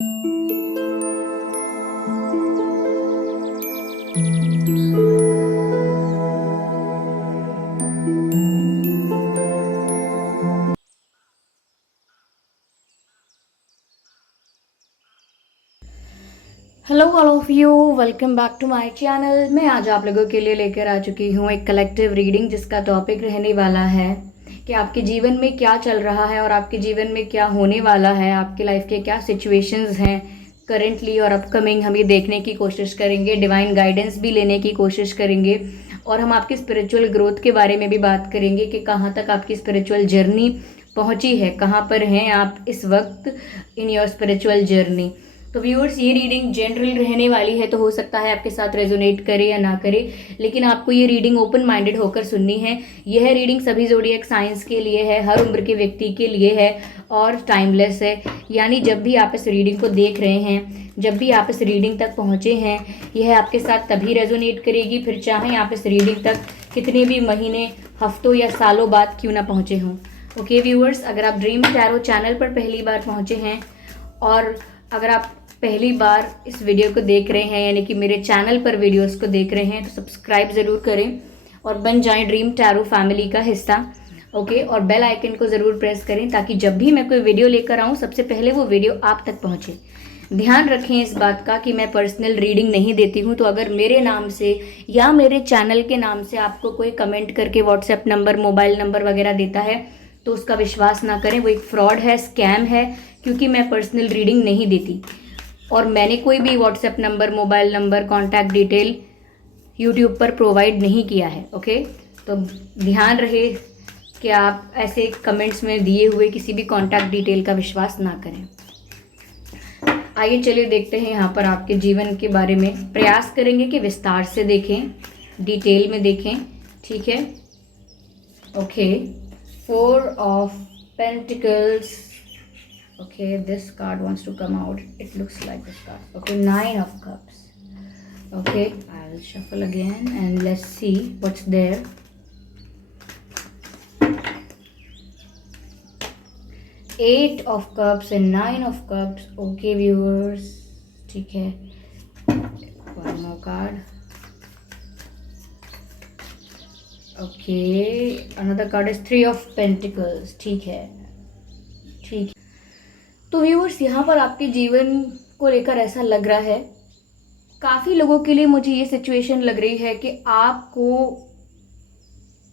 Hello all of you, welcome back to my channel. मैं आज आप लोगों के लिए लेकर आ चुकी हूँ एक कलेक्टिव रीडिंग जिसका टॉपिक रहने वाला है कि आपके जीवन में क्या चल रहा है और आपके जीवन में क्या होने वाला है, आपके लाइफ के क्या सिचुएशंस हैं करेंटली और अपकमिंग। हम ये देखने की कोशिश करेंगे, डिवाइन गाइडेंस भी लेने की कोशिश करेंगे और हम आपकी स्पिरिचुअल ग्रोथ के बारे में भी बात करेंगे कि कहाँ तक आपकी स्पिरिचुअल जर्नी पहुँची है, कहाँ पर हैं आप इस वक्त इन योर स्पिरिचुअल जर्नी। तो व्यूअर्स, ये रीडिंग जनरल रहने वाली है, तो हो सकता है आपके साथ रेजोनेट करे या ना करे, लेकिन आपको ये रीडिंग ओपन माइंडेड होकर सुननी है। यह रीडिंग सभी ज़ोडिएक साइंस के लिए है, हर उम्र के व्यक्ति के लिए है और टाइमलेस है। यानी जब भी आप इस रीडिंग को देख रहे हैं, जब भी आप इस रीडिंग तक पहुँचे हैं, यह आपके साथ तभी रेजोनेट करेगी, फिर चाहे आप इस रीडिंग तक कितने भी महीने, हफ्तों या सालों बाद क्यों ना पहुँचे हों। ओके व्यूअर्स, अगर आप ड्रीम टैरो चैनल पर पहली बार पहुँचे हैं और अगर आप पहली बार इस वीडियो को देख रहे हैं, यानी कि मेरे चैनल पर वीडियोस को देख रहे हैं, तो सब्सक्राइब ज़रूर करें और बन जाएं ड्रीम टैरो फैमिली का हिस्सा। ओके, और बेल आइकन को ज़रूर प्रेस करें ताकि जब भी मैं कोई वीडियो लेकर आऊँ सबसे पहले वो वीडियो आप तक पहुँचे। ध्यान रखें इस बात का कि मैं पर्सनल रीडिंग नहीं देती हूँ, तो अगर मेरे नाम से या मेरे चैनल के नाम से आपको कोई कमेंट करके व्हाट्सएप नंबर, मोबाइल नंबर वगैरह देता है तो उसका विश्वास ना करें, वो एक फ्रॉड है, स्कैम है, क्योंकि मैं पर्सनल रीडिंग नहीं देती और मैंने कोई भी WhatsApp number, mobile number, contact detail YouTube पर प्रोवाइड नहीं किया है। ओके, तो ध्यान रहे कि आप ऐसे कमेंट्स में दिए हुए किसी भी कॉन्टैक्ट डिटेल का विश्वास ना करें। आइए चलिए देखते हैं यहाँ पर आपके जीवन के बारे में। प्रयास करेंगे कि विस्तार से देखें, डिटेल में देखें, ठीक है। Okay, 4 of pentacles. Okay, this card wants to come out. It looks like this card. Okay, 9 of cups. Okay, I'll shuffle again and let's see what's there. 8 of cups and 9 of cups. Okay viewers, ठीक है। One more card. Okay, another card is 3 of pentacles. ठीक है, ठीक। तो viewers, यहाँ पर आपके जीवन को लेकर ऐसा लग रहा है, काफ़ी लोगों के लिए मुझे ये सिचुएशन लग रही है कि आपको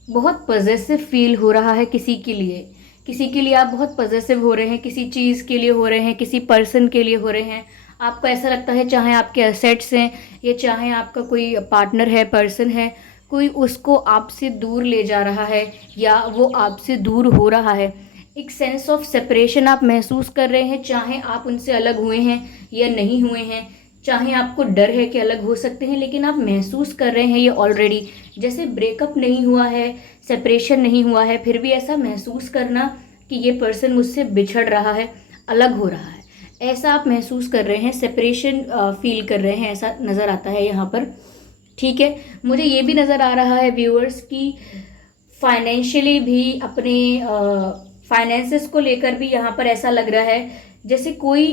बहुत पॉजेसिव फील हो रहा है किसी के लिए आप बहुत पॉजेसिव हो रहे हैं, किसी चीज़ के लिए हो रहे हैं, किसी पर्सन के लिए हो रहे हैं। आपको ऐसा लगता है चाहे आपके एसेट्स हैं या चाहे आपका कोई पार्टनर है, पर्सन है, कोई उसको आपसे दूर ले जा रहा है या वो आपसे दूर हो रहा है। एक सेंस ऑफ सेपरेशन आप महसूस कर रहे हैं, चाहे आप उनसे अलग हुए हैं या नहीं हुए हैं, चाहे आपको डर है कि अलग हो सकते हैं, लेकिन आप महसूस कर रहे हैं ये ऑलरेडी, जैसे ब्रेकअप नहीं हुआ है, सेपरेशन नहीं हुआ है, फिर भी ऐसा महसूस करना कि ये पर्सन मुझसे बिछड़ रहा है, अलग हो रहा है, ऐसा आप महसूस कर रहे हैं, सेपरेशन फील कर रहे हैं, ऐसा नज़र आता है यहाँ पर। ठीक है, मुझे ये भी नज़र आ रहा है व्यूअर्स कि फाइनेंशियली भी, अपने फाइनेंसेस को लेकर भी यहाँ पर ऐसा लग रहा है जैसे कोई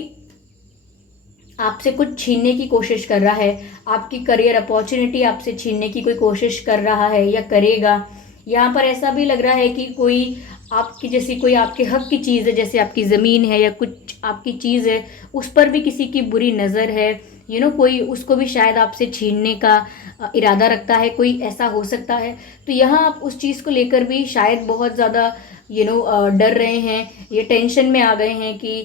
आपसे कुछ छीनने की कोशिश कर रहा है, आपकी करियर अपॉर्चुनिटी आपसे छीनने की कोई कोशिश कर रहा है या करेगा। यहाँ पर ऐसा भी लग रहा है कि कोई आपकी, जैसी कोई आपके हक की चीज़ है, जैसे आपकी ज़मीन है या कुछ आपकी चीज़ है, उस पर भी किसी की बुरी नज़र है। कोई उसको भी शायद आपसे छीनने का इरादा रखता है, कोई ऐसा हो सकता है। तो यहाँ आप उस चीज़ को लेकर भी शायद बहुत ज़्यादा डर रहे हैं, ये टेंशन में आ गए हैं कि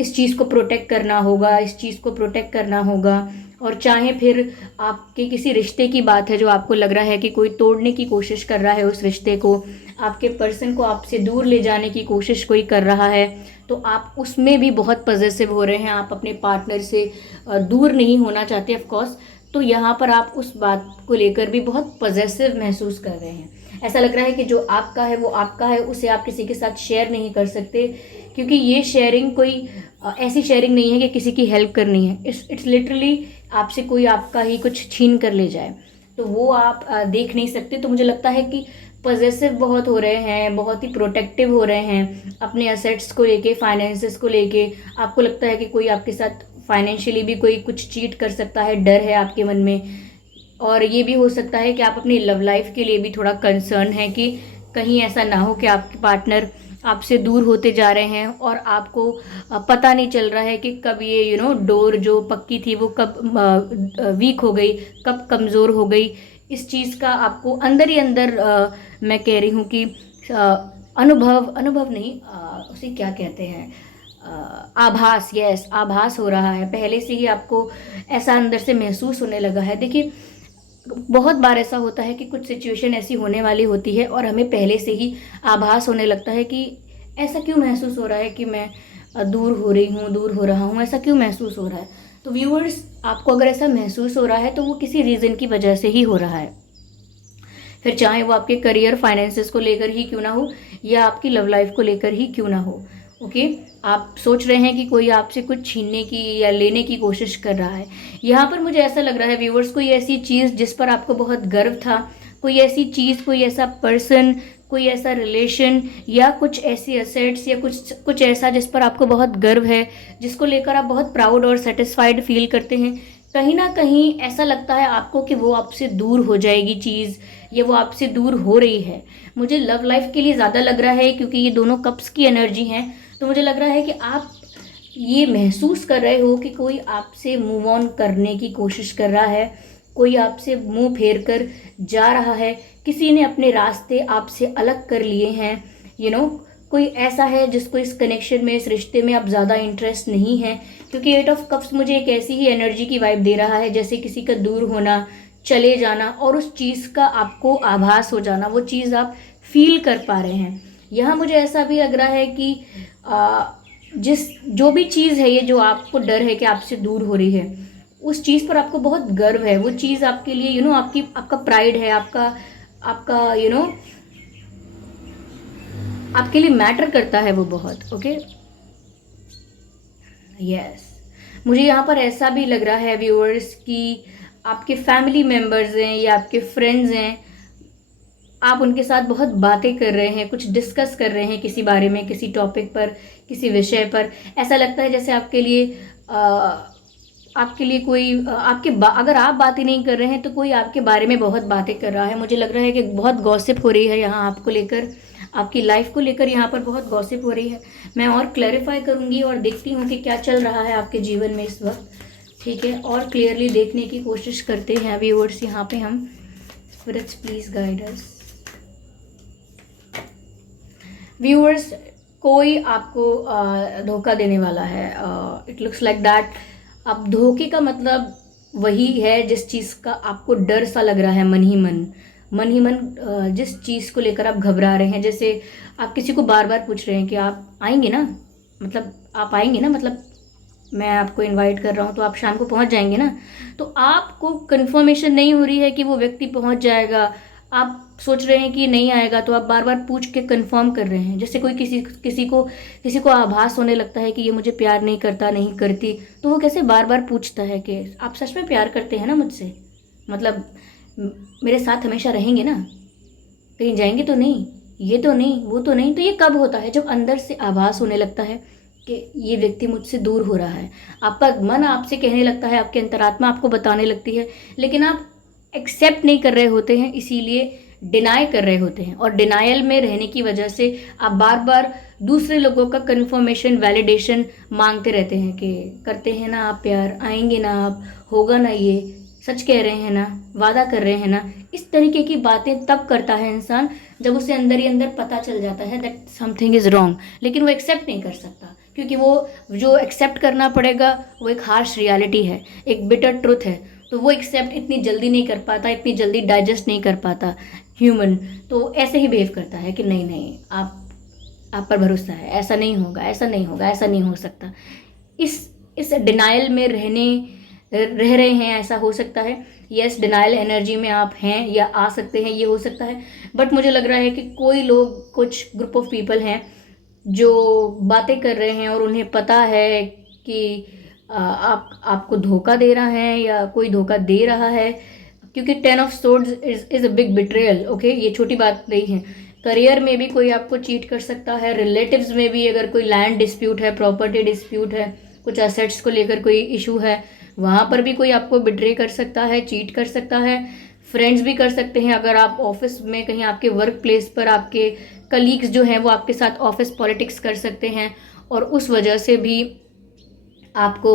इस चीज़ को प्रोटेक्ट करना होगा, इस चीज़ को प्रोटेक्ट करना होगा। और चाहे फिर आपके किसी रिश्ते की बात है जो आपको लग रहा है कि कोई तोड़ने की कोशिश कर रहा है उस रिश्ते को, आपके पर्सन को आपसे दूर ले जाने की कोशिश कोई कर रहा है, तो आप उसमें भी बहुत पॉजेसिव हो रहे हैं, आप अपने पार्टनर से दूर नहीं होना चाहते ऑफ कोर्स। तो यहाँ पर आप उस बात को लेकर भी बहुत पॉजेसिव महसूस कर रहे हैं। ऐसा लग रहा है कि जो आपका है वो आपका है, उसे आप किसी के साथ शेयर नहीं कर सकते, क्योंकि ये शेयरिंग कोई ऐसी शेयरिंग नहीं है कि किसी की हेल्प करनी है। इट्स लिटरली आपसे कोई आपका ही कुछ छीन कर ले जाए, तो वो आप देख नहीं सकते। तो मुझे लगता है कि पॉजेसिव बहुत हो रहे हैं, बहुत ही प्रोटेक्टिव हो रहे हैं अपने असेट्स को लेके, फाइनेंसेस को लेके। आपको लगता है कि कोई आपके साथ फाइनेंशियली भी कोई कुछ चीट कर सकता है, डर है आपके मन में। और ये भी हो सकता है कि आप अपनी लव लाइफ के लिए भी थोड़ा कंसर्न है कि कहीं ऐसा ना हो कि आपके पार्टनर आपसे दूर होते जा रहे हैं और आपको पता नहीं चल रहा है कि कब ये डोर जो पक्की थी वो कब वीक हो गई, कब कमज़ोर हो गई। इस चीज़ का आपको अंदर ही अंदर मैं कह रही हूँ कि अनुभव अनुभव नहीं, उसे क्या कहते हैं, आभास, यस, आभास हो रहा है। पहले से ही आपको ऐसा अंदर से महसूस होने लगा है। देखिए, बहुत बार ऐसा होता है कि कुछ सिचुएशन ऐसी होने वाली होती है और हमें पहले से ही आभास होने लगता है कि ऐसा क्यों महसूस हो रहा है कि मैं दूर हो रही हूँ, दूर हो रहा हूँ, ऐसा क्यों महसूस हो रहा है। तो व्यूअर्स, आपको अगर ऐसा महसूस हो रहा है तो वो किसी रीज़न की वजह से ही हो रहा है। फिर चाहे वो आपके करियर, फाइनेंसेस को लेकर ही क्यों ना हो या आपकी लव लाइफ को लेकर ही क्यों ना हो। ओके, आप सोच रहे हैं कि कोई आपसे कुछ छीनने की या लेने की कोशिश कर रहा है। यहाँ पर मुझे ऐसा लग रहा है व्यूअर्स, कोई ऐसी चीज़ जिस पर आपको बहुत गर्व था, कोई ऐसी चीज़, कोई ऐसा पर्सन, कोई ऐसा रिलेशन या कुछ ऐसी असेट्स या कुछ कुछ ऐसा जिस पर आपको बहुत गर्व है, जिसको लेकर आप बहुत प्राउड और सेटिस्फाइड फील करते हैं, कहीं ना कहीं ऐसा लगता है आपको कि वो आपसे दूर हो जाएगी चीज़, या वो आपसे दूर हो रही है। मुझे लव लाइफ के लिए ज़्यादा लग रहा है क्योंकि ये दोनों कप्स की एनर्जी हैं। तो मुझे लग रहा है कि आप ये महसूस कर रहे हो कि कोई आपसे मूव ऑन करने की कोशिश कर रहा है, कोई आपसे मुंह फेर कर जा रहा है, किसी ने अपने रास्ते आपसे अलग कर लिए हैं। कोई ऐसा है जिसको इस कनेक्शन में, इस रिश्ते में अब ज़्यादा इंटरेस्ट नहीं है, क्योंकि 8 ऑफ कप्स मुझे एक ऐसी ही एनर्जी की वाइब दे रहा है जैसे किसी का दूर होना, चले जाना और उस चीज़ का आपको आभास हो जाना, वो चीज़ आप फील कर पा रहे हैं। यहाँ मुझे ऐसा भी लग रहा है कि जो भी चीज़ है ये, जो आपको डर है कि आपसे दूर हो रही है, उस चीज़ पर आपको बहुत गर्व है। वो चीज़ आपके लिए आपका प्राइड है, आपका आपका आपके लिए मैटर करता है वो बहुत। ओके, यस, मुझे यहाँ पर ऐसा भी लग रहा है व्यूअर्स कि आपके फैमिली मेम्बर्स हैं या आपके फ्रेंड्स हैं, आप उनके साथ बहुत बातें कर रहे हैं, कुछ डिस्कस कर रहे हैं किसी बारे में, किसी टॉपिक पर, किसी विषय पर। ऐसा लगता है जैसे आपके लिए कोई अगर आप बातें नहीं कर रहे हैं तो कोई आपके बारे में बहुत बातें कर रहा है। मुझे लग रहा है कि बहुत गॉसिप हो रही है यहाँ आपको लेकर, आपकी लाइफ को लेकर यहाँ पर बहुत गॉसिप हो रही है। मैं और क्लैरिफाई करूँगी और देखती हूँ कि क्या चल रहा है आपके जीवन में इस वक्त। ठीक है, और क्लियरली देखने की कोशिश करते हैं व्यूअर्स। यहाँ पे हम, spirits please guide us. Viewers, कोई आपको धोखा देने वाला है। It looks like that. अब धोखे का मतलब वही है जिस चीज़ का आपको डर सा लग रहा है, मन ही मन जिस चीज़ को लेकर आप घबरा रहे हैं। जैसे आप किसी को बार बार पूछ रहे हैं कि आप आएंगे ना, मतलब आप आएंगे ना, मतलब मैं आपको इनवाइट कर रहा हूँ तो आप शाम को पहुँच जाएंगे ना। तो आपको कंफर्मेशन नहीं हो रही है कि वो व्यक्ति पहुँच जाएगा, आप सोच रहे हैं कि नहीं आएगा, तो आप बार बार पूछ के कंफर्म कर रहे हैं। जैसे कोई किसी को आभास होने लगता है कि ये मुझे प्यार नहीं करता, नहीं करती, तो वो कैसे बार बार पूछता है कि आप सच में प्यार करते हैं ना मुझसे, मतलब मेरे साथ हमेशा रहेंगे ना, कहीं जाएंगे तो नहीं, ये तो नहीं, वो तो नहीं। तो ये कब होता है? जब अंदर से आभास होने लगता है कि ये व्यक्ति मुझसे दूर हो रहा है। आपका मन आपसे कहने लगता है, आपकी अंतरात्मा आपको बताने लगती है, लेकिन आप एक्सेप्ट नहीं कर रहे होते हैं, इसीलिए डिनाई कर रहे होते हैं। और डिनायल में रहने की वजह से आप बार बार दूसरे लोगों का कंफर्मेशन, वैलिडेशन मांगते रहते हैं कि करते हैं ना आप प्यार, आएंगे ना आप, होगा ना ये, सच कह रहे हैं ना, वादा कर रहे हैं ना। इस तरीके की बातें तब करता है इंसान जब उसे अंदर ही अंदर पता चल जाता है दैट समथिंग इज़ रॉन्ग, लेकिन वो एक्सेप्ट नहीं कर सकता, क्योंकि वो जो एक्सेप्ट करना पड़ेगा वो एक हार्श रियलिटी है, एक बिटर ट्रुथ है। तो वो एक्सेप्ट इतनी जल्दी नहीं कर पाता, इतनी जल्दी डाइजेस्ट नहीं कर पाता ह्यूमन। तो ऐसे ही बिहेव करता है कि नहीं नहीं, आप पर भरोसा है, ऐसा नहीं होगा, ऐसा नहीं होगा, ऐसा नहीं हो सकता। इस डिनाइल में रह रहे हैं, ऐसा हो सकता है। यस, डिनाइल एनर्जी में आप हैं या आ सकते हैं, ये हो सकता है। बट मुझे लग रहा है कि कोई लोग, कुछ ग्रुप ऑफ पीपल हैं जो बातें कर रहे हैं और उन्हें पता है कि आपको धोखा दे रहा है या कोई धोखा दे रहा है। क्योंकि 10 of swords is a big betrayal. Okay, ये छोटी बात नहीं है। करियर में भी कोई आपको चीट कर सकता है, रिलेटिव्स में भी अगर कोई लैंड डिस्प्यूट है, प्रॉपर्टी डिस्प्यूट है, कुछ असेट्स को लेकर कोई इशू है, वहाँ पर भी कोई आपको बिट्रे कर सकता है, चीट कर सकता है। फ्रेंड्स भी कर सकते हैं, अगर आप ऑफिस में कहीं आपके वर्क प्लेस पर आपके कलीग्स जो हैं वो आपके साथ ऑफिस पॉलिटिक्स कर सकते हैं, और उस वजह से भी आपको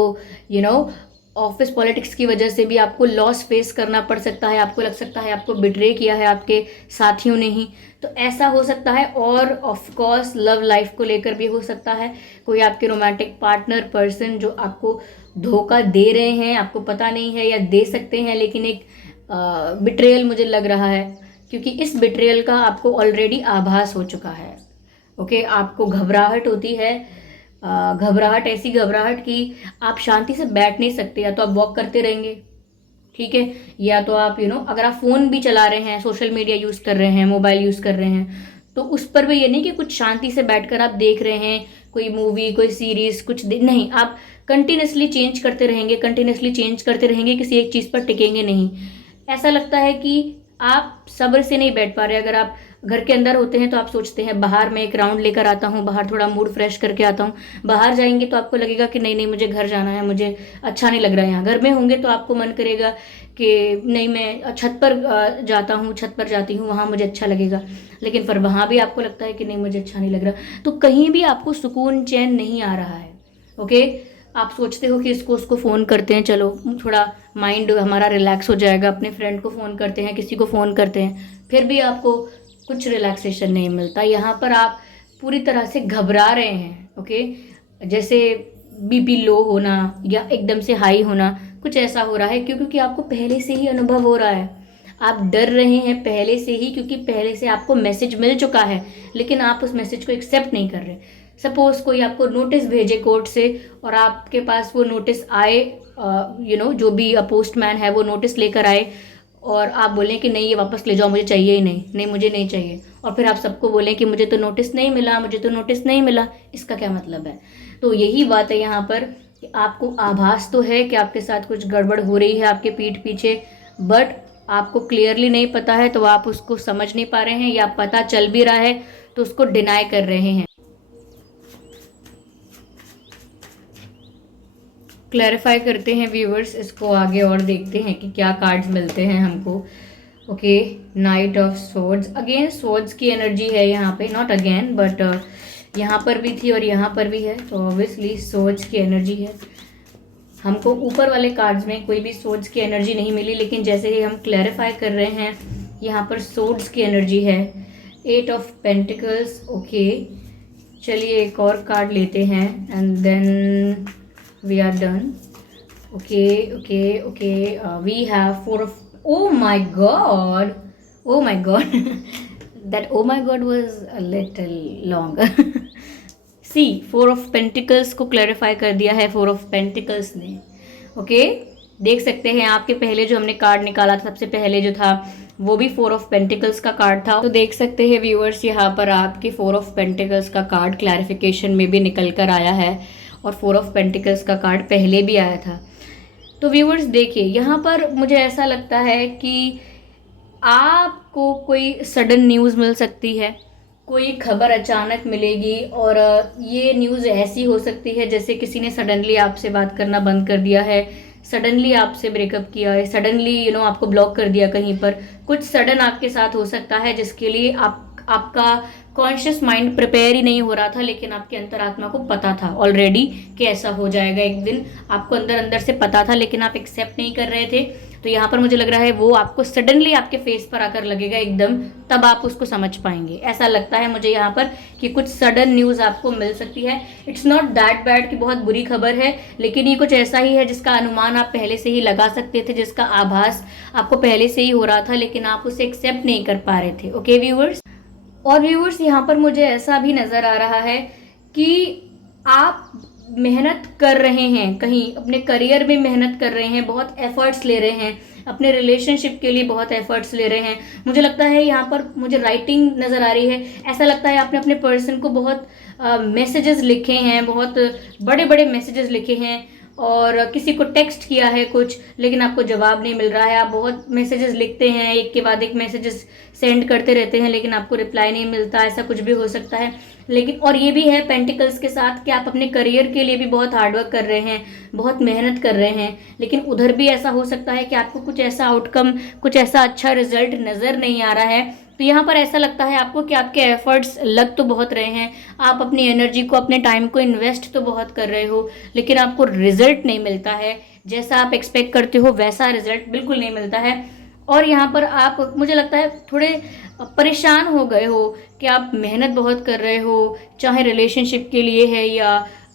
ऑफिस पॉलिटिक्स की वजह से भी आपको लॉस फेस करना पड़ सकता है। आपको लग सकता है आपको बिट्रे किया है आपके साथियों ने ही, तो ऐसा हो सकता है। और ऑफ कोर्स लव लाइफ को लेकर भी हो सकता है, कोई आपके रोमांटिक पार्टनर पर्सन जो आपको धोखा दे रहे हैं, आपको पता नहीं है या दे सकते हैं, लेकिन एक बिट्रेयल मुझे लग रहा है, क्योंकि इस बिट्रेयल का आपको ऑलरेडी आभास हो चुका है। ओके, आपको घबराहट होती है, घबराहट, ऐसी घबराहट कि आप शांति से बैठ नहीं सकते, या तो आप वॉक करते रहेंगे, ठीक है, या तो आप अगर आप फ़ोन भी चला रहे हैं, सोशल मीडिया यूज़ कर रहे हैं, मोबाइल यूज़ कर रहे हैं, तो उस पर भी ये नहीं कि कुछ शांति से बैठकर आप देख रहे हैं कोई मूवी, कोई सीरीज़, कुछ नहीं, आप कंटिन्यूसली चेंज करते रहेंगे, कंटिन्यूसली चेंज करते रहेंगे, किसी एक चीज़ पर टिकेंगे नहीं। ऐसा लगता है कि आप सब्र से नहीं बैठ पा रहे। अगर आप घर के अंदर होते हैं तो आप सोचते हैं बाहर मैं एक राउंड लेकर आता हूँ, बाहर थोड़ा मूड फ्रेश करके आता हूँ। बाहर जाएंगे तो आपको लगेगा कि नहीं नहीं, मुझे घर जाना है, मुझे अच्छा नहीं लग रहा है यहाँ। घर में होंगे तो आपको मन करेगा कि नहीं, मैं छत पर जाता हूँ, छत पर जाती हूँ, वहाँ मुझे अच्छा लगेगा। लेकिन फिर वहाँ भी आपको लगता है कि नहीं, मुझे अच्छा नहीं लग रहा। तो कहीं भी आपको सुकून चैन नहीं आ रहा है। ओके, आप सोचते हो कि उसको फ़ोन करते हैं, चलो थोड़ा माइंड हमारा रिलैक्स हो जाएगा, अपने फ्रेंड को फ़ोन करते हैं, किसी को फ़ोन करते हैं, फिर भी आपको कुछ रिलैक्सेशन नहीं मिलता। यहाँ पर आप पूरी तरह से घबरा रहे हैं। ओके, जैसे बीपी लो होना या एकदम से हाई होना, कुछ ऐसा हो रहा है, क्योंकि आपको पहले से ही अनुभव हो रहा है। आप डर रहे हैं पहले से ही, क्योंकि पहले से आपको मैसेज मिल चुका है, लेकिन आप उस मैसेज को एक्सेप्ट नहीं कर रहे। सपोज कोई आपको नोटिस भेजे कोर्ट से, और आपके पास वो नोटिस आए, जो भी पोस्टमैन है वो नोटिस लेकर आए, और आप बोलें कि नहीं, ये वापस ले जाओ, मुझे चाहिए ही नहीं, नहीं मुझे नहीं चाहिए, और फिर आप सबको बोलें कि मुझे तो नोटिस नहीं मिला, मुझे तो नोटिस नहीं मिला। इसका क्या मतलब है? तो यही बात है यहाँ पर कि आपको आभास तो है कि आपके साथ कुछ गड़बड़ हो रही है आपके पीठ पीछे, बट आपको क्लियरली नहीं पता है, तो आप उसको समझ नहीं पा रहे हैं, या पता चल भी रहा है तो उसको डिनाई कर रहे हैं। क्लैरिफाई करते हैं व्यूवर्स इसको आगे, और देखते हैं कि क्या कार्ड्स मिलते हैं हमको। Okay, night of swords, again swords की एनर्जी है यहाँ पे, नॉट अगेन बट यहाँ पर भी थी और यहाँ पर भी है, तो ऑब्वियसली सोर्ड्स की एनर्जी है। हमको ऊपर वाले कार्ड्स में कोई भी सोर्ड्स की एनर्जी नहीं मिली, लेकिन जैसे ही हम क्लैरिफाई कर रहे हैं यहाँ पर सोर्ड्स की एनर्जी है। 8 ऑफ पेंटिकल्स। ओके, चलिए एक और कार्ड लेते हैं and then we are done. Okay, we have 4 of, oh my god that oh my god was a little longer. See, 4 of Pentacles को क्लैरिफाई कर दिया है 4 of Pentacles ने। ओके, देख सकते हैं आपके पहले जो हमने कार्ड निकाला था, सबसे पहले जो था वो भी 4 ऑफ पेंटिकल्स का कार्ड था। तो देख सकते हैं व्यूअर्स, यहाँ पर आपके 4 ऑफ पेंटिकल्स का कार्ड क्लैरिफिकेशन में भी निकल कर आया है, और 4 ऑफ पेंटिकल्स का कार्ड पहले भी आया था। तो व्यूअर्स देखिए, यहाँ पर मुझे ऐसा लगता है कि आपको कोई सडन न्यूज़ मिल सकती है, कोई खबर अचानक मिलेगी, और ये न्यूज़ ऐसी हो सकती है जैसे किसी ने सडनली आपसे बात करना बंद कर दिया है, सडनली आपसे ब्रेकअप किया है, सडनली आपको ब्लॉक कर दिया कहीं पर। कुछ सडन आपके साथ हो सकता है जिसके लिए आपका कॉन्शियस माइंड प्रिपेयर ही नहीं हो रहा था, लेकिन आपके अंतरात्मा को पता था ऑलरेडी कि ऐसा हो जाएगा एक दिन। आपको अंदर अंदर से पता था, लेकिन आप एक्सेप्ट नहीं कर रहे थे। तो यहाँ पर मुझे लग रहा है वो आपको सडनली आपके फेस पर आकर लगेगा एकदम, तब आप उसको समझ पाएंगे। ऐसा लगता है मुझे यहाँ पर कि कुछ सडन न्यूज़ आपको मिल सकती है। इट्स नॉट दैट बैड कि बहुत बुरी खबर है, लेकिन ये कुछ ऐसा ही है जिसका अनुमान आप पहले से ही लगा सकते थे, जिसका आभास आपको पहले से ही हो रहा था, लेकिन आप उसे एक्सेप्ट नहीं कर पा रहे थे। ओके व्यूअर्स, और व्यूअर्स यहाँ पर मुझे ऐसा भी नज़र आ रहा है कि आप मेहनत कर रहे हैं, कहीं अपने करियर में मेहनत कर रहे हैं, बहुत एफर्ट्स ले रहे हैं, अपने रिलेशनशिप के लिए बहुत एफर्ट्स ले रहे हैं। मुझे लगता है यहाँ पर मुझे राइटिंग नज़र आ रही है। ऐसा लगता है आपने अपने पर्सन को बहुत मैसेजेस लिखे हैं, बहुत बड़े बड़े मैसेजेस लिखे हैं, और किसी को टेक्स्ट किया है कुछ, लेकिन आपको जवाब नहीं मिल रहा है। आप बहुत मैसेजेस लिखते हैं, एक के बाद एक मैसेजेस सेंड करते रहते हैं, लेकिन आपको रिप्लाई नहीं मिलता, ऐसा कुछ भी हो सकता है। लेकिन और ये भी है पेंटिकल्स के साथ कि आप अपने करियर के लिए भी बहुत हार्डवर्क कर रहे हैं, बहुत मेहनत कर रहे हैं, लेकिन उधर भी ऐसा हो सकता है कि आपको कुछ ऐसा आउटकम, कुछ ऐसा अच्छा रिजल्ट नज़र नहीं आ रहा है। तो यहाँ पर ऐसा लगता है आपको कि आपके एफर्ट्स लग तो बहुत रहे हैं, आप अपनी एनर्जी को, अपने टाइम को इन्वेस्ट तो बहुत कर रहे हो, लेकिन आपको रिजल्ट नहीं मिलता है। जैसा आप एक्सपेक्ट करते हो वैसा रिजल्ट बिल्कुल नहीं मिलता है। और यहाँ पर आप, मुझे लगता है, थोड़े परेशान हो गए हो कि आप मेहनत बहुत कर रहे हो, चाहे रिलेशनशिप के लिए है या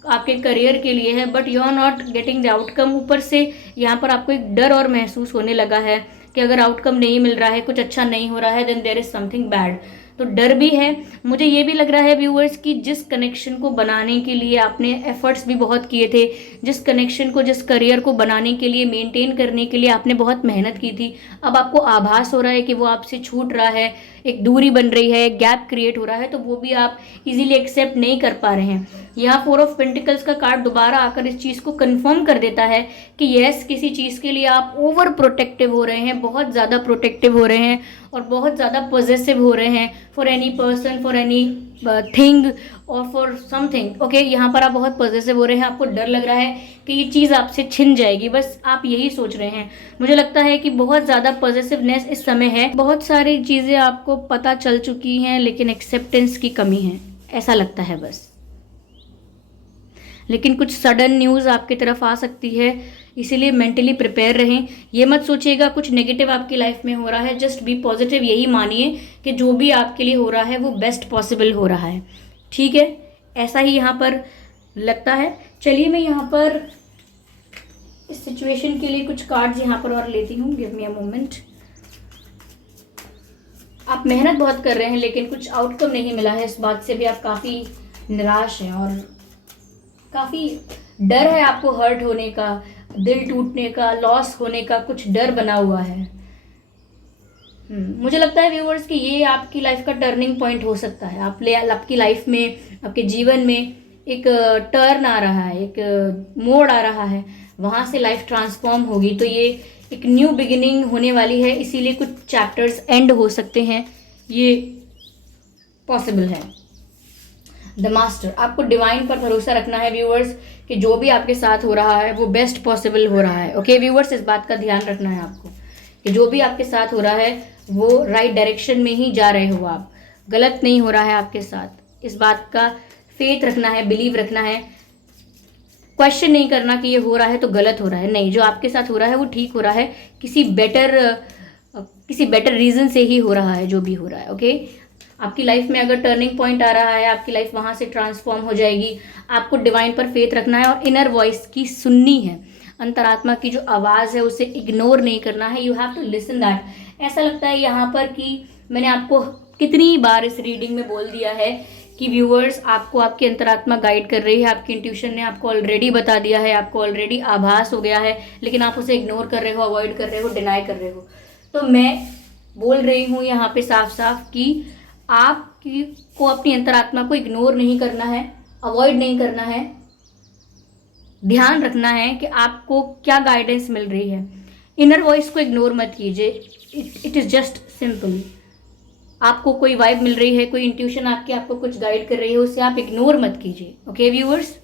आपके करियर के लिए है, but you are not getting the outcome. ऊपर से यहाँ पर आपको एक डर और महसूस होने लगा है कि अगर आउटकम नहीं मिल रहा है, कुछ अच्छा नहीं हो रहा है, then there is something bad. तो डर भी है। मुझे ये भी लग रहा है व्यूअर्स कि जिस कनेक्शन को बनाने के लिए आपने एफर्ट्स भी बहुत किए थे, जिस कनेक्शन को, जिस करियर को बनाने के लिए, मेंटेन करने के लिए आपने बहुत मेहनत की थी, अब आपको आभास हो रहा है कि वो आपसे छूट रहा है, एक दूरी बन रही है, एक गैप क्रिएट हो रहा है, तो वो भी आप इजीली एक्सेप्ट नहीं कर पा रहे हैं। यहाँ 4 ऑफ पेंटिकल्स का कार्ड दोबारा आकर इस चीज़ को कंफर्म कर देता है कि यस, किसी चीज़ के लिए आप ओवर प्रोटेक्टिव हो रहे हैं, बहुत ज़्यादा प्रोटेक्टिव हो रहे हैं और बहुत ज़्यादा पॉजेसिव हो रहे हैं for any person, for any thing और फॉर समथिंग। ओके, यहाँ पर आप बहुत पॉजेसिव हो रहे हैं, आपको डर लग रहा है कि ये चीज़ आपसे छिन जाएगी, बस आप यही सोच रहे हैं। मुझे लगता है कि बहुत ज़्यादा पॉजेसिवनेस इस समय है, बहुत सारी चीज़ें आपको पता चल चुकी हैं, लेकिन एक्सेप्टेंस की कमी है, ऐसा लगता है बस। लेकिन कुछ सडन न्यूज़ आपकी तरफ आ सकती है, इसीलिए मेंटली प्रिपेयर रहें। ये मत सोचिएगा कुछ नेगेटिव आपकी लाइफ में हो रहा है, जस्ट बी पॉजिटिव। यही मानिए कि जो भी आपके लिए हो रहा है वो बेस्ट पॉसिबल हो रहा है, ठीक है? ऐसा ही यहाँ पर लगता है। चलिए मैं यहाँ पर इस सिचुएशन के लिए कुछ कार्ड्स यहाँ पर और लेती हूँ। Give me a moment. आप मेहनत बहुत कर रहे हैं लेकिन कुछ आउटकम नहीं मिला है, इस बात से भी आप काफ़ी निराश हैं और काफ़ी डर है आपको हर्ट होने का, दिल टूटने का, लॉस होने का, कुछ डर बना हुआ है। मुझे लगता है व्यूअर्स कि ये आपकी लाइफ का टर्निंग पॉइंट हो सकता है। आपकी लाइफ में, आपके जीवन में एक टर्न आ रहा है, एक मोड़ आ रहा है, वहाँ से लाइफ ट्रांसफॉर्म होगी। तो ये एक न्यू बिगिनिंग होने वाली है, इसीलिए कुछ चैप्टर्स एंड हो सकते हैं, ये पॉसिबल है। द मास्टर, आपको डिवाइन पर भरोसा रखना है व्यूअर्स कि जो भी आपके साथ हो रहा है वो बेस्ट पॉसिबल हो रहा है। ओके व्यूअर्स, इस बात का ध्यान रखना है आपको कि जो भी आपके साथ हो रहा है वो राइट डायरेक्शन में ही जा रहे हो, आप गलत नहीं हो रहा है आपके साथ। इस बात का फेथ रखना है, बिलीव रखना है, क्वेश्चन नहीं करना कि ये हो रहा है तो गलत हो रहा है। नहीं, जो आपके साथ हो रहा है वो ठीक हो रहा है, किसी बेटर रीजन से ही हो रहा है जो भी हो रहा है। ओके, आपकी लाइफ में अगर टर्निंग पॉइंट आ रहा है, आपकी लाइफ वहाँ से ट्रांसफॉर्म हो जाएगी। आपको डिवाइन पर फेथ रखना है और इनर वॉइस की सुननी है, अंतरात्मा की जो आवाज़ है उसे इग्नोर नहीं करना है। You have to listen that. ऐसा लगता है यहाँ पर कि मैंने आपको कितनी बार इस रीडिंग में बोल दिया है कि व्यूअर्स, आपको आपकी अंतरात्मा गाइड कर रही है, आपकी इंट्यूशन ने आपको ऑलरेडी बता दिया है, आपको ऑलरेडी आभास हो गया है, लेकिन आप उसे इग्नोर कर रहे हो, अवॉइड कर रहे हो, डिनाई कर रहे हो। तो मैं बोल रही हूँ यहाँ पे साफ साफ कि आपकी को अपनी अंतरात्मा को इग्नोर नहीं करना है, अवॉइड नहीं करना है, ध्यान रखना है कि आपको क्या गाइडेंस मिल रही है। इनर वॉइस को इग्नोर मत कीजिए, इट इज़ जस्ट सिंपल। आपको कोई वाइब मिल रही है, कोई इंट्यूशन आपको कुछ गाइड कर रही है, उसे आप इग्नोर मत कीजिए। ओके व्यूअर्स,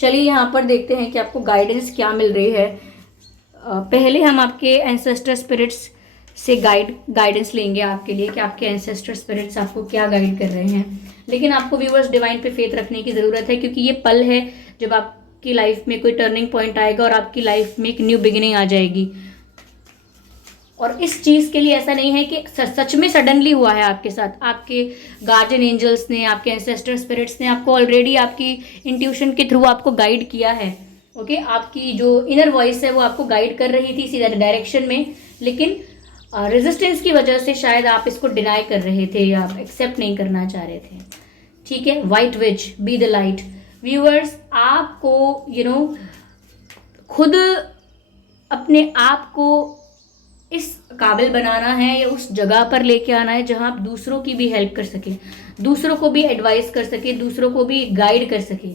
चलिए यहाँ पर देखते हैं कि आपको गाइडेंस क्या मिल रही है। पहले हम आपके एंसेस्टर स्पिरिट्स से गाइडेंस लेंगे आपके लिए कि आपके एंसेस्टर स्पिरिट्स आपको क्या गाइड कर रहे हैं। लेकिन आपको व्यूअर्स डिवाइन पे फेथ रखने की ज़रूरत है, क्योंकि ये पल है जब आपकी लाइफ में कोई टर्निंग पॉइंट आएगा और आपकी लाइफ में एक न्यू बिगिनिंग आ जाएगी। और इस चीज़ के लिए ऐसा नहीं है कि सच में सडनली हुआ है आपके साथ। आपके गार्जियन एंजल्स ने, आपके एंसेस्टर स्पिरिट्स ने आपको ऑलरेडी आपकी इंट्यूशन के थ्रू आपको गाइड किया है। ओके, आपकी जो इनर वॉइस है वो आपको गाइड कर रही थी सीधा डायरेक्शन में, लेकिन रेजिस्टेंस की वजह से शायद आप इसको डिनाई कर रहे थे या आप एक्सेप्ट नहीं करना चाह रहे थे। ठीक है, white which, be the light. Viewers, आपको खुद अपने आप को इस काबिल बनाना है या उस जगह पर लेके आना है जहां आप दूसरों की भी हेल्प कर सके, दूसरों को भी एडवाइस कर सके, दूसरों को भी गाइड कर सके।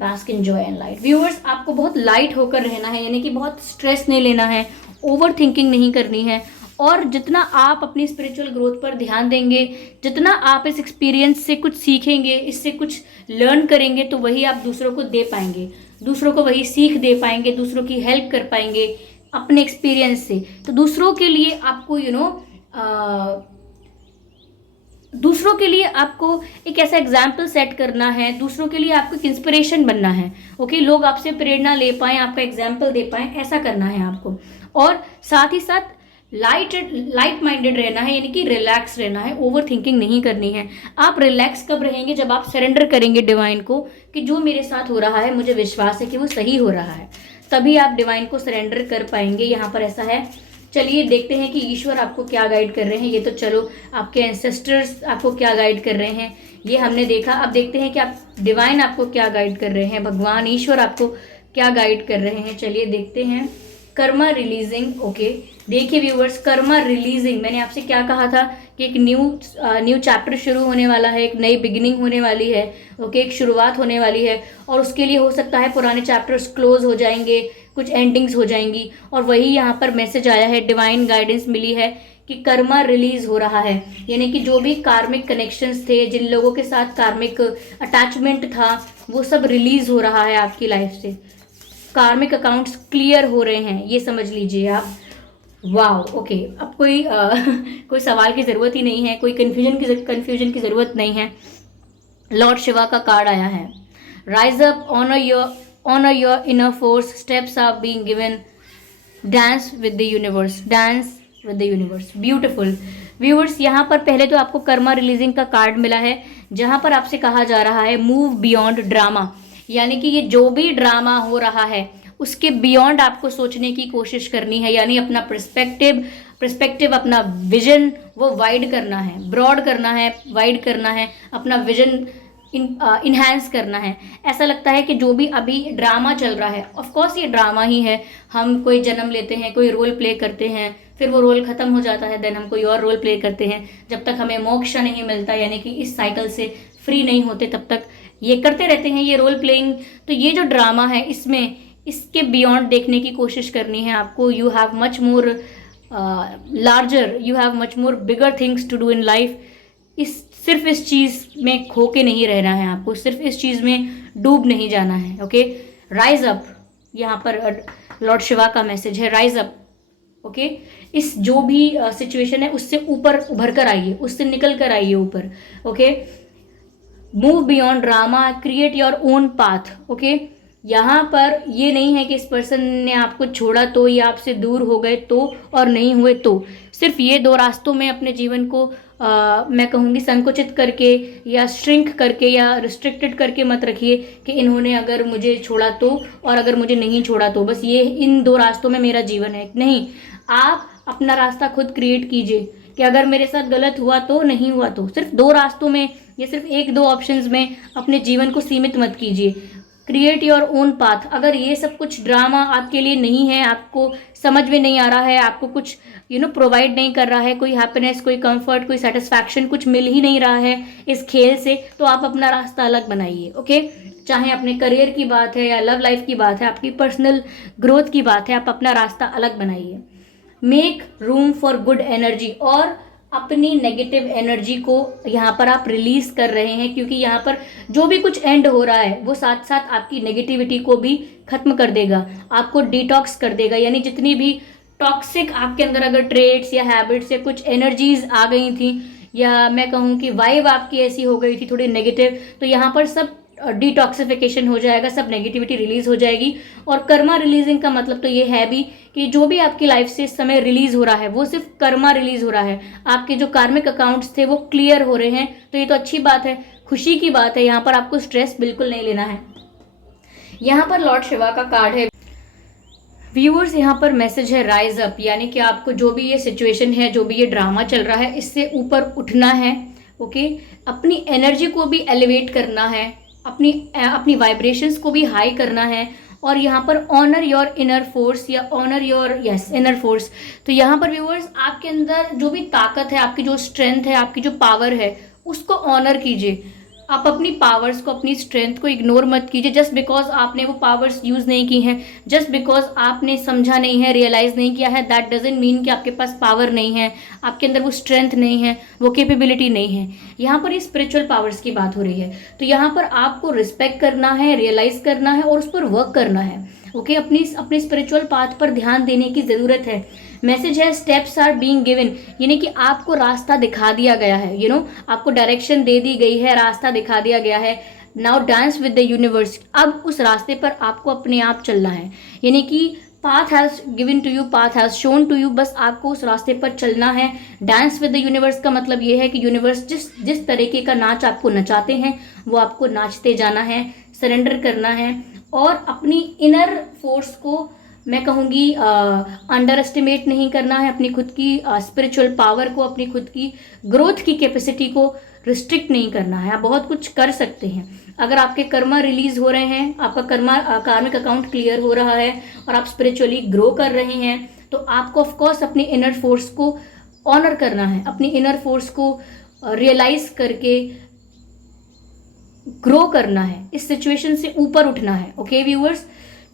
Bask in joy and light. Viewers, आपको बहुत लाइट होकर रहना है, यानी कि बहुत स्ट्रेस नहीं लेना है, ओवर थिंकिंग नहीं करनी है। और जितना आप अपनी स्पिरिचुअल ग्रोथ पर ध्यान देंगे, जितना आप इस एक्सपीरियंस से कुछ सीखेंगे, इससे कुछ लर्न करेंगे, तो वही आप दूसरों को दे पाएंगे, दूसरों को वही सीख दे पाएंगे, दूसरों की हेल्प कर पाएंगे अपने एक्सपीरियंस से। तो दूसरों के लिए आपको दूसरों के लिए आपको एक ऐसा एग्जाम्पल सेट करना है, दूसरों के लिए आपको एक इंस्पिरेशन बनना है। ओके, लोग आपसे प्रेरणा ले पाएँ, आपका एग्जाम्पल दे पाएँ, ऐसा करना है आपको। और साथ ही साथ लाइट माइंडेड रहना है, यानी कि रिलैक्स रहना है, ओवर थिंकिंग नहीं करनी है। आप रिलैक्स कब रहेंगे? जब आप सरेंडर करेंगे डिवाइन को कि जो मेरे साथ हो रहा है मुझे विश्वास है कि वो सही हो रहा है, तभी आप डिवाइन को सरेंडर कर पाएंगे। यहाँ पर ऐसा है। चलिए देखते हैं कि ईश्वर आपको क्या गाइड कर रहे हैं। ये तो चलो आपके एंसेस्टर्स आपको क्या गाइड कर रहे हैं ये हमने देखा। अब देखते हैं कि आप डिवाइन आपको क्या गाइड कर रहे हैं, भगवान ईश्वर आपको क्या गाइड कर रहे हैं। चलिए देखते हैं। कर्मा रिलीजिंग। ओके, देखिए व्यूवर्स, कर्मा रिलीजिंग, मैंने आपसे क्या कहा था कि एक न्यू चैप्टर शुरू होने वाला है, एक नई बिगिनिंग होने वाली है। ओके, एक शुरुआत होने वाली है, और उसके लिए हो सकता है पुराने चैप्टर्स क्लोज हो जाएंगे, कुछ एंडिंग्स हो जाएंगी। और वही यहाँ पर मैसेज आया है, डिवाइन गाइडेंस मिली है कि कर्मा रिलीज हो रहा है, यानी कि जो भी कार्मिक कनेक्शंस थे, जिन लोगों के साथ कार्मिक अटैचमेंट था, वो सब रिलीज हो रहा है आपकी लाइफ से। कार्मिक अकाउंट्स क्लियर हो रहे हैं, ये समझ लीजिए आप। वाओ, ओके, अब कोई सवाल की ज़रूरत ही नहीं है, कोई कन्फ्यूजन की ज़रूरत नहीं है। लॉर्ड शिवा का कार्ड आया है। Rise up, honour your inner force, steps are being given, dance with the universe, dance with the universe. Beautiful viewers, यहाँ पर पहले तो आपको कर्मा रिलीजिंग का कार्ड मिला है, जहाँ पर आपसे कहा जा रहा है मूव बियॉन्ड ड्रामा, यानी कि ये जो भी ड्रामा हो रहा है उसके बियॉन्ड आपको सोचने की कोशिश करनी है, यानी अपना पर्सपेक्टिव, अपना विजन वो वाइड करना है, ब्रॉड करना है, वाइड करना है, अपना विजन इन्हांस करना है। ऐसा लगता है कि जो भी अभी ड्रामा चल रहा है, ऑफ कोर्स ये ड्रामा ही है। हम कोई जन्म लेते हैं, कोई रोल प्ले करते हैं, फिर वो रोल खत्म हो जाता है, देन हम कोई और रोल प्ले करते हैं, जब तक हमें मोक्ष नहीं मिलता, यानी कि इस साइकिल से फ्री नहीं होते, तब तक ये करते रहते हैं, ये रोल प्लेइंग। तो ये जो ड्रामा है, इसके बियॉन्ड देखने की कोशिश करनी है आपको। You have much more larger, you have much more bigger things to do in life. सिर्फ इस चीज़ में खो के नहीं रहना है आपको, सिर्फ इस चीज़ में डूब नहीं जाना है। ओके, राइज अप, यहाँ पर लॉर्ड शिवा का मैसेज है, राइज अप। ओके, इस जो भी सिचुएशन है उससे ऊपर उभर कर आइए, उससे निकल कर आइए ऊपर। Okay, move beyond drama, create your own path. Okay, यहाँ पर ये नहीं है कि इस पर्सन ने आपको छोड़ा तो, या आपसे दूर हो गए तो, और नहीं हुए तो। सिर्फ ये दो रास्तों में अपने जीवन को मैं कहूँगी संकुचित करके या श्रिंक करके या रिस्ट्रिक्टेड करके मत रखिए कि इन्होंने अगर मुझे छोड़ा तो, और अगर मुझे नहीं छोड़ा तो, बस ये इन दो रास्तों में मेरा जीवन है। नहीं, आप अपना रास्ता खुद क्रिएट कीजिए कि अगर मेरे साथ गलत हुआ तो, नहीं हुआ तो। सिर्फ दो रास्तों में या सिर्फ एक दो ऑप्शंस में अपने जीवन को सीमित मत कीजिए। Create your own path. अगर ये सब कुछ ड्रामा आपके लिए नहीं है, आपको समझ में नहीं आ रहा है, आपको कुछ प्रोवाइड नहीं कर रहा है, कोई हैप्पीनेस, कोई कंफर्ट, कोई सेटिस्फैक्शन कुछ मिल ही नहीं रहा है इस खेल से, तो आप अपना रास्ता अलग बनाइए। ओके, चाहे अपने करियर की बात है या लव लाइफ की बात है, आपकी पर्सनल ग्रोथ की बात है, आप अपना रास्ता अलग बनाइए। Make room for good energy, और अपनी नेगेटिव एनर्जी को यहाँ पर आप रिलीज कर रहे हैं, क्योंकि यहाँ पर जो भी कुछ एंड हो रहा है वो साथ साथ आपकी नेगेटिविटी को भी खत्म कर देगा, आपको डिटॉक्स कर देगा। यानी जितनी भी टॉक्सिक आपके अंदर अगर ट्रेड्स या हैबिट्स या कुछ एनर्जीज आ गई थी, या मैं कहूँ कि वाइब आपकी ऐसी हो गई थी थोड़ी नेगेटिव, तो यहाँ पर सब डिटॉक्सिफिकेशन हो जाएगा, सब नेगेटिविटी रिलीज हो जाएगी। और कर्मा रिलीजिंग का मतलब तो ये है भी कि जो भी आपकी लाइफ से इस समय रिलीज हो रहा है वो सिर्फ कर्मा रिलीज हो रहा है, आपके जो कार्मिक अकाउंट्स थे वो क्लियर हो रहे हैं, तो ये तो अच्छी बात है, खुशी की बात है। यहाँ पर आपको स्ट्रेस बिल्कुल नहीं लेना है। यहाँ पर लॉर्ड शिवा का कार्ड है। व्यूअर्स, यहाँ पर मैसेज है राइज अप, यानी कि आपको जो भी ये सिचुएशन है, जो भी ये ड्रामा चल रहा है, इससे ऊपर उठना है। ओके, अपनी एनर्जी को भी एलिवेट करना है, अपनी वाइब्रेशंस को भी हाई करना है। और यहाँ पर ऑनर योर इनर फोर्स या ऑनर योर इनर फोर्स। तो यहाँ पर व्यूअर्स, आपके अंदर जो भी ताकत है, आपकी जो स्ट्रेंथ है, आपकी जो पावर है, उसको ऑनर कीजिए। आप अपनी पावर्स को, अपनी स्ट्रेंथ को इग्नोर मत कीजिए जस्ट बिकॉज आपने वो पावर्स यूज़ नहीं की हैं, जस्ट बिकॉज आपने समझा नहीं है, रियलाइज़ नहीं किया है, दैट डजेंट मीन कि आपके पास पावर नहीं है, आपके अंदर वो स्ट्रेंथ नहीं है, वो कैपेबिलिटी नहीं है। यहाँ पर ये स्पिरिचुअल पावर्स की बात हो रही है, तो यहाँ पर आपको रिस्पेक्ट करना है, रियलाइज़ करना है और उस पर वर्क करना है। ओके, अपनी स्पिरिचुअल पाथ पर ध्यान देने की ज़रूरत है। मैसेज है स्टेप्स आर बीइंग गिवन, यानी कि आपको रास्ता दिखा दिया गया है, आपको डायरेक्शन दे दी गई है, रास्ता दिखा दिया गया है। Now dance with the universe, अब उस रास्ते पर आपको अपने आप चलना है, यानी कि path has given to you, path has shown to you, बस आपको उस रास्ते पर चलना है। डांस विद द यूनिवर्स का मतलब ये है कि यूनिवर्स जिस तरीके का नाच आपको नचाते हैं वो आपको नाचते जाना है, सरेंडर करना है और अपनी इनर फोर्स को मैं कहूँगी अंडर एस्टिमेट नहीं करना है, अपनी खुद की स्पिरिचुअल पावर को, अपनी खुद की ग्रोथ की कैपेसिटी को रिस्ट्रिक्ट नहीं करना है। आप बहुत कुछ कर सकते हैं अगर आपके कर्मा रिलीज हो रहे हैं, आपका कार्मिक अकाउंट क्लियर हो रहा है और आप स्पिरिचुअली ग्रो कर रहे हैं, तो आपको ऑफकोर्स अपनी इनर फोर्स को ऑनर करना है, अपनी इनर फोर्स को रियलाइज करके ग्रो करना है, इस सिचुएशन से ऊपर उठना है। ओके व्यूअर्स,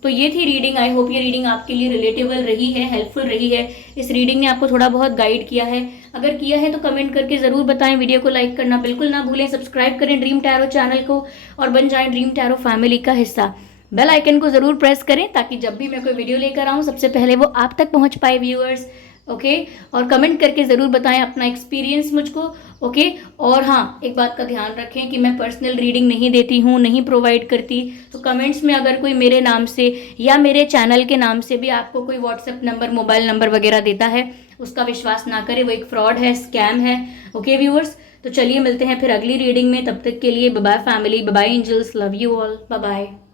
तो ये थी रीडिंग। आई होप ये रीडिंग आपके लिए रिलेटेबल रही है, हेल्पफुल रही है। इस रीडिंग ने आपको थोड़ा बहुत गाइड किया है, अगर किया है तो कमेंट करके ज़रूर बताएं। वीडियो को लाइक करना बिल्कुल ना भूलें, सब्सक्राइब करें ड्रीम टैरो चैनल को और बन जाएं ड्रीम टैरो फैमिली का हिस्सा। बेल आइकन को ज़रूर प्रेस करें ताकि जब भी मैं कोई वीडियो लेकर आऊँ सबसे पहले वो आप तक पहुँच पाए व्यूअर्स। ओके, और कमेंट करके ज़रूर बताएं अपना एक्सपीरियंस मुझको। ओके, और हाँ, एक बात का ध्यान रखें कि मैं पर्सनल रीडिंग नहीं देती हूँ, नहीं प्रोवाइड करती, तो कमेंट्स में अगर कोई मेरे नाम से या मेरे चैनल के नाम से भी आपको कोई व्हाट्सएप नंबर, मोबाइल नंबर वगैरह देता है, उसका विश्वास ना करें, वो एक फ्रॉड है, स्कैम है। ओके व्यूअर्स, तो चलिए मिलते हैं फिर अगली रीडिंग में, तब तक के लिए bye bye family, bye bye angels, love you all, bye bye.